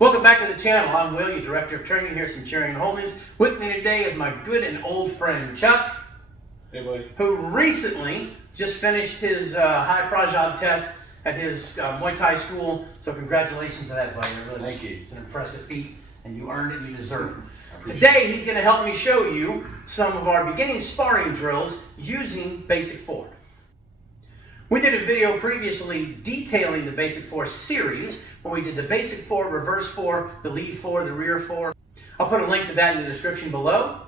Welcome back to the channel. I'm Will, your Director of Training here at Centurion Holdings. With me today is my good and old friend Chuck. Hey, buddy. Who recently just finished his high projab test at his Muay Thai school. So congratulations to that, buddy. Thank you. It's an impressive feat, and you earned it and you deserve it. Today, he's going to help me show you some of our beginning sparring drills using Basic 4. We did a video previously detailing the Basic 4 series when we did the Basic 4, Reverse 4, the Lead 4, the Rear 4. I'll put a link to that in the description below.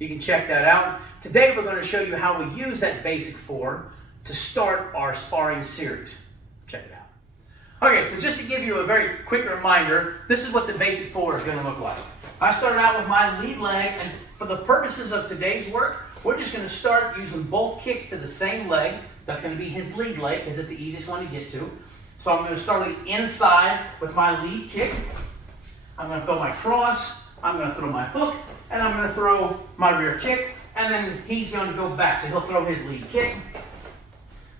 You can check that out. Today we're going to show you how we use that Basic 4 to start our sparring series. Check it out. Okay, so just to give you a very quick reminder, this is what the Basic 4 is going to look like. I started out with my lead leg, and for the purposes of today's work, we're just going to start using both kicks to the same leg. That's going to be his lead leg because it's the easiest one to get to. So I'm going to start the inside with my lead kick. I'm going to throw my cross, I'm going to throw my hook, and I'm going to throw my rear kick, and then he's going to go back. So he'll throw his lead kick,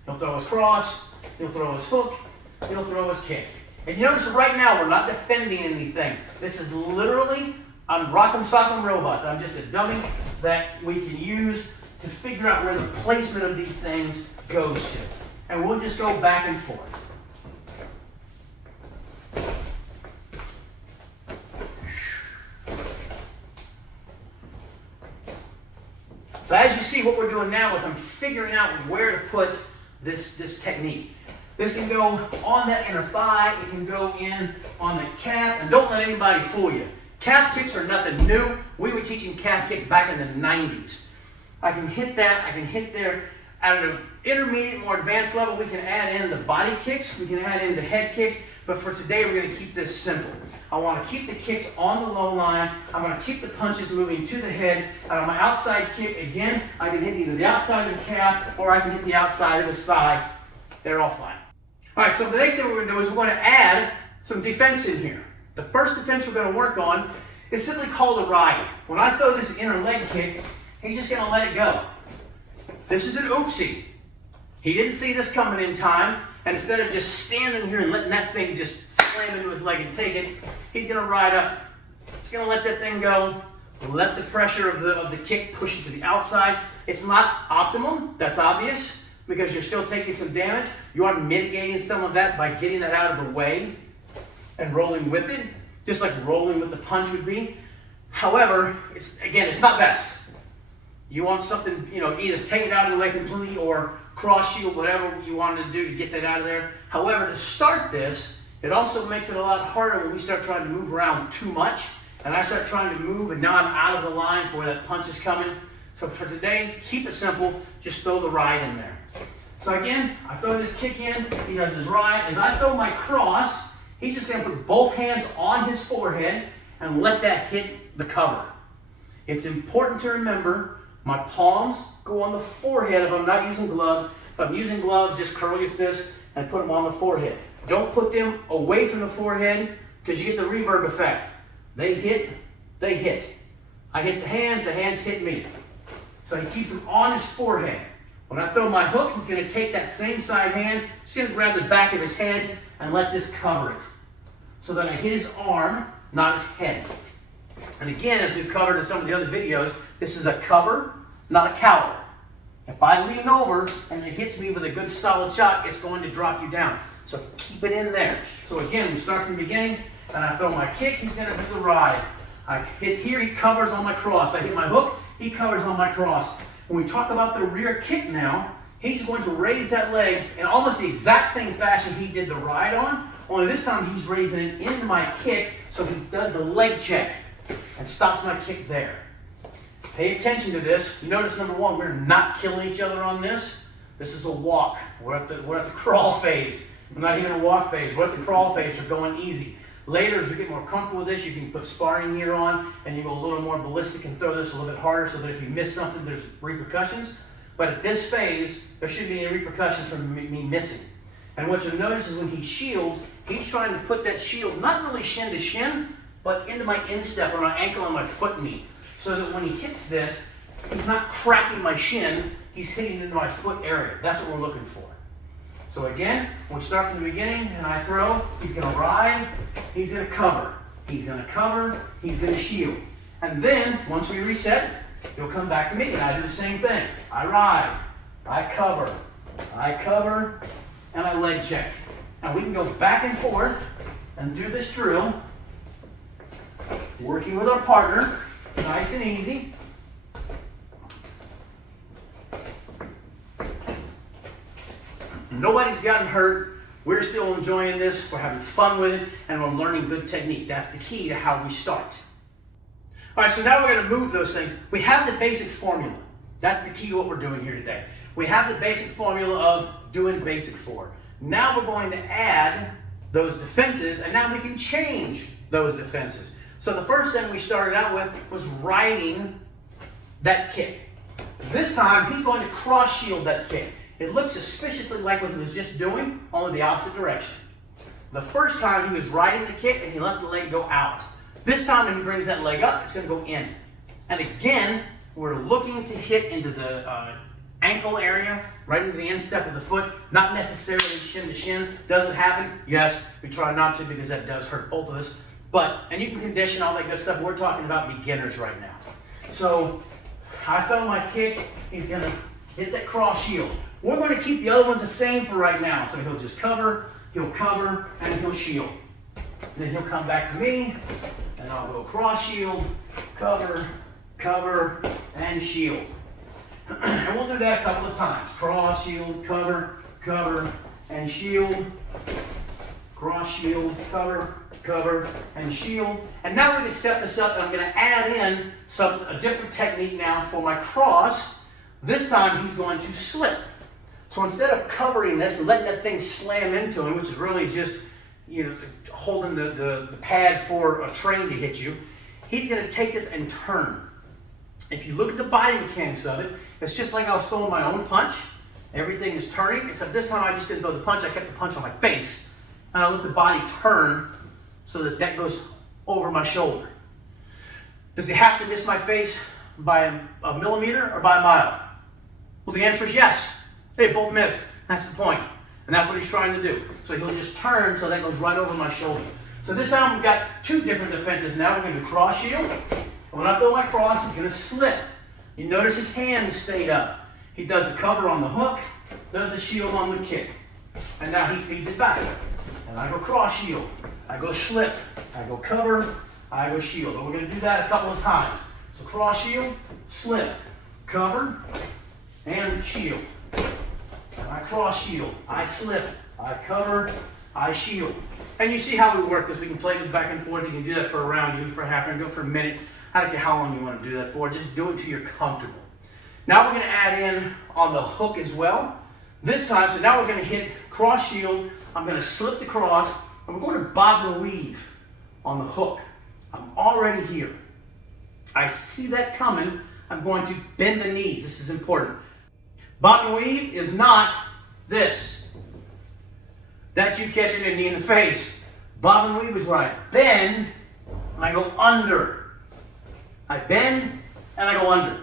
he'll throw his cross, he'll throw his hook, he'll throw his kick. And you notice right now we're not defending anything. This is literally, I'm rock'em sock'em robots. I'm just a dummy that we can use to figure out where the placement of these things goes to. And we'll just go back and forth. So as you see, what we're doing now is I'm figuring out where to put this technique. This can go on that inner thigh, it can go in on the calf, and don't let anybody fool you. Calf kicks are nothing new. We were teaching calf kicks back in the 90s. I can hit that, I can hit there. At an intermediate, more advanced level, we can add in the body kicks, we can add in the head kicks, but for today we're going to keep this simple. I want to keep the kicks on the low line, I'm going to keep the punches moving to the head, and on my outside kick, again, I can hit either the outside of the calf or I can hit the outside of his thigh. They're all fine. Alright, so the next thing we're going to do is we're going to add some defense in here. The first defense we're going to work on is simply called a ride. When I throw this inner leg kick, he's just going to let it go. This is an oopsie. He didn't see this coming in time, and instead of just standing here and letting that thing just slam into his leg and take it, he's going to ride up. He's going to let that thing go, let the pressure of the kick push it to the outside. It's not optimum, that's obvious, because you're still taking some damage. You are mitigating some of that by getting that out of the way and rolling with it, just like rolling with the punch would be. However, it's not best. You want something, either take it out of the way completely or cross shield, whatever you wanted to do to get that out of there. However, to start this, it also makes it a lot harder when we start trying to move around too much. And I start trying to move, and now I'm out of the line for where that punch is coming. So for today, keep it simple. Just throw the ride in there. So again, I throw this kick in, he does his ride. As I throw my cross, he's just going to put both hands on his forehead and let that hit the cover. It's important to remember my palms go on the forehead if I'm not using gloves. If I'm using gloves, just curl your fist and put them on the forehead. Don't put them away from the forehead because you get the reverb effect. They hit, they hit. I hit the hands hit me. So he keeps them on his forehead. When I throw my hook, he's going to take that same side hand, he's going to grab the back of his head and let this cover it. So that I hit his arm, not his head. And again, as we've covered in some of the other videos, this is a cover, not a cower. If I lean over and it hits me with a good solid shot, it's going to drop you down. So keep it in there. So again, we start from the beginning, and I throw my kick, he's going to do the ride. I hit here, he covers on my cross. I hit my hook, he covers on my cross. When we talk about the rear kick now, he's going to raise that leg in almost the exact same fashion he did the ride on, only this time he's raising it into my kick, so he does the leg check and stops my kick there. Pay attention to this. You notice, number one, we're not killing each other on this. This is a walk. We're at the crawl phase. We're not even a walk phase. We're at the crawl phase. We're going easy. Later, as we get more comfortable with this, you can put sparring gear on and you go a little more ballistic and throw this a little bit harder so that if you miss something, there's repercussions. But at this phase, there shouldn't be any repercussions from me missing. And what you'll notice is when he shields, he's trying to put that shield not really shin to shin, but into my instep or my ankle and my foot knee. So that when he hits this, he's not cracking my shin, he's hitting into my foot area. That's what we're looking for. So again, we start from the beginning and I throw, he's going to ride, he's going to cover. He's going to cover, he's going to shield. And then, once we reset, he'll come back to me and I do the same thing. I ride, I cover, and I leg check. Now we can go back and forth and do this drill, working with our partner, nice and easy. Nobody's gotten hurt. We're still enjoying this. We're having fun with it, and we're learning good technique. That's the key to how we start. All right, so now we're going to move those things. We have the basic formula. That's the key to what we're doing here today. We have the basic formula of doing basic 4. Now we're going to add those defenses, and now we can change those defenses. So the first thing we started out with was riding that kick. This time, he's going to cross shield that kick. It looks suspiciously like what he was just doing, only the opposite direction. The first time he was riding the kick and he let the leg go out. This time when he brings that leg up, it's going to go in. And again, we're looking to hit into the ankle area, right into the instep of the foot, not necessarily shin to shin. Does it happen? Yes. We try not to because that does hurt both of us. And you can condition all that good stuff. We're talking about beginners right now. So I throw my kick. He's going to hit that cross shield. We're going to keep the other ones the same for right now. So he'll just cover, and he'll shield. Then he'll come back to me, and I'll go cross shield, cover, and shield. And we'll do that a couple of times. Cross shield, cover, and shield. Cross shield, cover, and shield. And now we're going to step this up, and I'm going to add in a different technique now for my cross. This time he's going to slip. So instead of covering this and letting that thing slam into him, which is really just, holding the pad for a train to hit you, he's going to take this and turn. If you look at the body mechanics of it, it's just like I was throwing my own punch. Everything is turning, except this time I just didn't throw the punch, I kept the punch on my face. And I let the body turn so that goes over my shoulder. Does he have to miss my face by a millimeter or by a mile? Well, the answer is yes. They both miss. That's the point. And that's what he's trying to do. So he'll just turn so that goes right over my shoulder. So this time we've got 2 different defenses. Now we're going to do cross shield. And when I throw my cross, he's going to slip. You notice his hand stayed up. He does the cover on the hook, does the shield on the kick. And now he feeds it back. And I go cross shield. I go slip. I go cover. I go shield. And we're going to do that a couple of times. So cross shield, slip, cover, and shield. I cross shield, I slip, I cover, I shield. And you see how we work this. We can play this back and forth. You can do that for a round, do it for a half round, go for a minute. I don't care how long you want to do that for. Just do it until you're comfortable. Now we're going to add in on the hook as well. This time, so now we're going to hit cross shield. I'm going to slip the cross, and we're going to bob and weave on the hook. I'm already here. I see that coming. I'm going to bend the knees. This is important. Bob and weave is not this. That's you catching a knee in the face. Bob and weave is where I bend and I go under. I bend and I go under.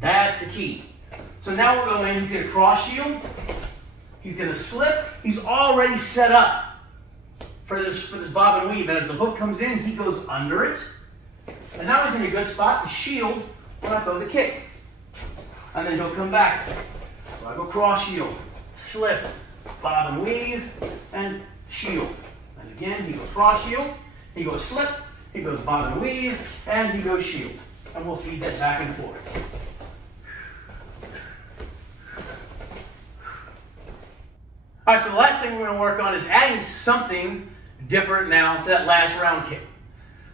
That's the key. So now we'll go in. He's going to cross shield. He's going to slip. He's already set up for this bob and weave. And as the hook comes in, he goes under it. And now he's in a good spot to shield when I throw the kick. And then he'll come back. So I go cross shield, slip, bob and weave, and shield. And again, he goes cross shield, he goes slip, he goes bob and weave, and he goes shield. And we'll feed that back and forth. All right, so the last thing we're going to work on is adding something different now to that last round kick.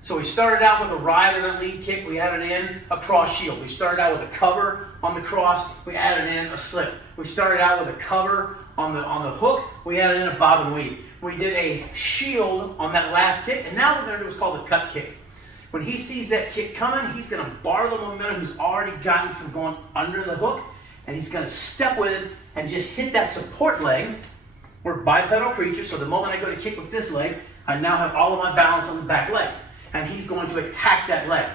So we started out with a ride and a lead kick. We added in a cross shield. We started out with a cover on the cross. We added in a slip. We started out with a cover on the hook. We added in a bob and weave. We did a shield on that last kick, and now we're going to do what's called a cut kick. When he sees that kick coming, he's going to borrow the momentum he's already gotten from going under the hook, and he's going to step with it and just hit that support leg. We're bipedal creatures, so the moment I go to kick with this leg, I now have all of my balance on the back leg. And he's going to attack that leg.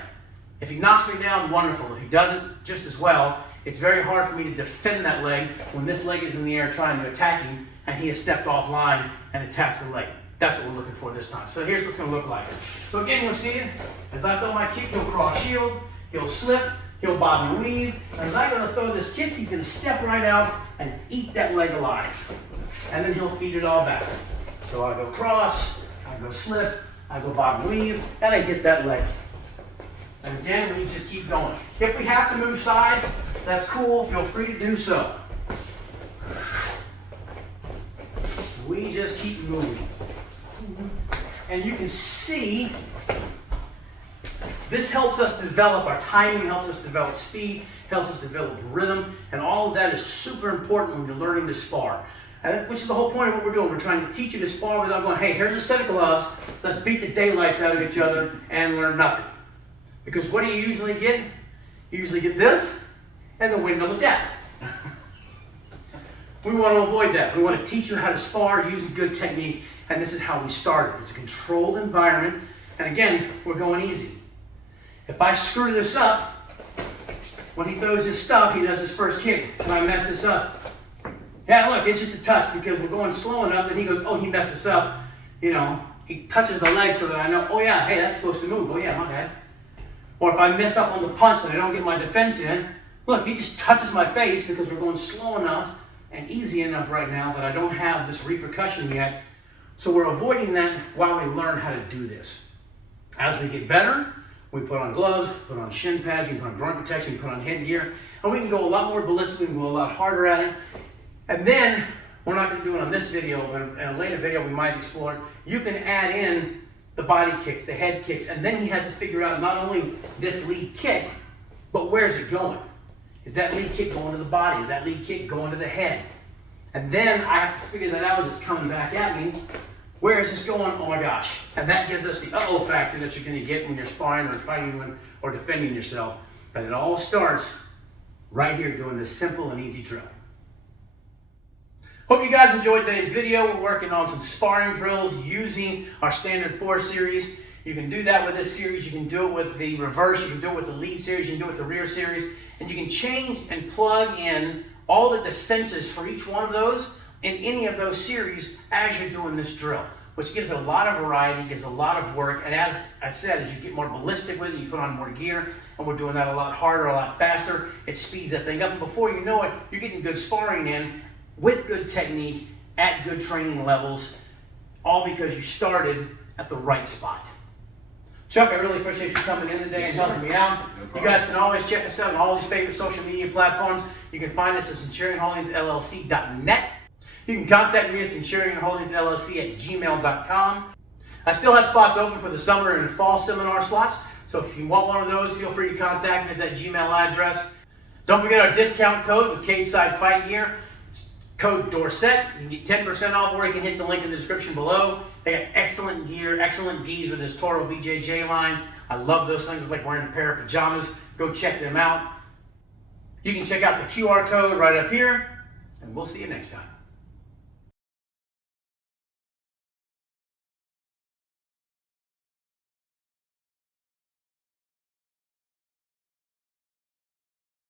If he knocks me down, wonderful. If he doesn't, just as well. It's very hard for me to defend that leg when this leg is in the air trying to attack him and he has stepped offline and attacks the leg. That's what we're looking for this time. So here's what's going to look like. So again, we'll see it. As I throw my kick, he'll cross shield, he'll slip, he'll bob and weave. And as I'm going to throw this kick, he's going to step right out and eat that leg alive. And then he'll feed it all back. So I go cross, I go slip, I go bob and weave, and I hit that leg. And again, we just keep going. If we have to move sides, that's cool. Feel free to do so. We just keep moving. And you can see this helps us develop our timing, helps us develop speed, helps us develop rhythm, and all of that is super important when you're learning to spar. Which is the whole point of what we're doing. We're trying to teach you to spar without going, hey, here's a set of gloves, let's beat the daylights out of each other and learn nothing. Because what do you usually get? You usually get this and the window of death. We want to avoid that. We want to teach you how to spar using good technique, and this is how we started. It's a controlled environment, and again, we're going easy. If I screw this up, when he throws his stuff, he does his first kick, and I mess this up. Yeah, look, it's just a touch because we're going slow enough that he goes, oh, he messed this up. You know, he touches the leg so that I know, oh yeah, hey, that's supposed to move. Oh yeah, my bad. Or if I mess up on the punch and I don't get my defense in, look, he just touches my face because we're going slow enough and easy enough right now that I don't have this repercussion yet. So we're avoiding that while we learn how to do this. As we get better, we put on gloves, put on shin pads, you can put on groin protection, you can put on headgear, and we can go a lot more ballistic, we can go a lot harder at it. And then, we're not going to do it on this video, but in a later video we might explore it. You can add in the body kicks, the head kicks, and then he has to figure out not only this lead kick, but where's it going? Is that lead kick going to the body? Is that lead kick going to the head? And then I have to figure that out as it's coming back at me. Where is this going? Oh my gosh. And that gives us the uh-oh factor that you're going to get when you're sparring or fighting or defending yourself. But it all starts right here doing this simple and easy drill. Hope you guys enjoyed today's video. We're working on some sparring drills using our standard 4 series. You can do that with this series. You can do it with the reverse. You can do it with the lead series. You can do it with the rear series. And you can change and plug in all the defenses for each one of those in any of those series as you're doing this drill, which gives a lot of variety, gives a lot of work. And as I said, as you get more ballistic with it, you put on more gear, and we're doing that a lot harder, a lot faster. It speeds that thing up. And before you know it, you're getting good sparring in with good technique at good training levels, all because you started at the right spot. Chuck, I really appreciate you coming in today and helping me out. You guys can always check us out on all these favorite social media platforms. You can find us at centurionholdingsllc.net. You can contact me at centurionholdingsllc@gmail.com. I still have spots open for the summer and fall seminar slots, so if you want one of those, feel free to contact me at that Gmail address. Don't forget our discount code with Cage Side Fight Gear. Code Dorset. You can get 10% off, or you can hit the link in the description below. They got excellent gear, excellent gis with this Toro BJJ line. I love those things. It's like wearing a pair of pajamas. Go check them out. You can check out the QR code right up here, and we'll see you next time.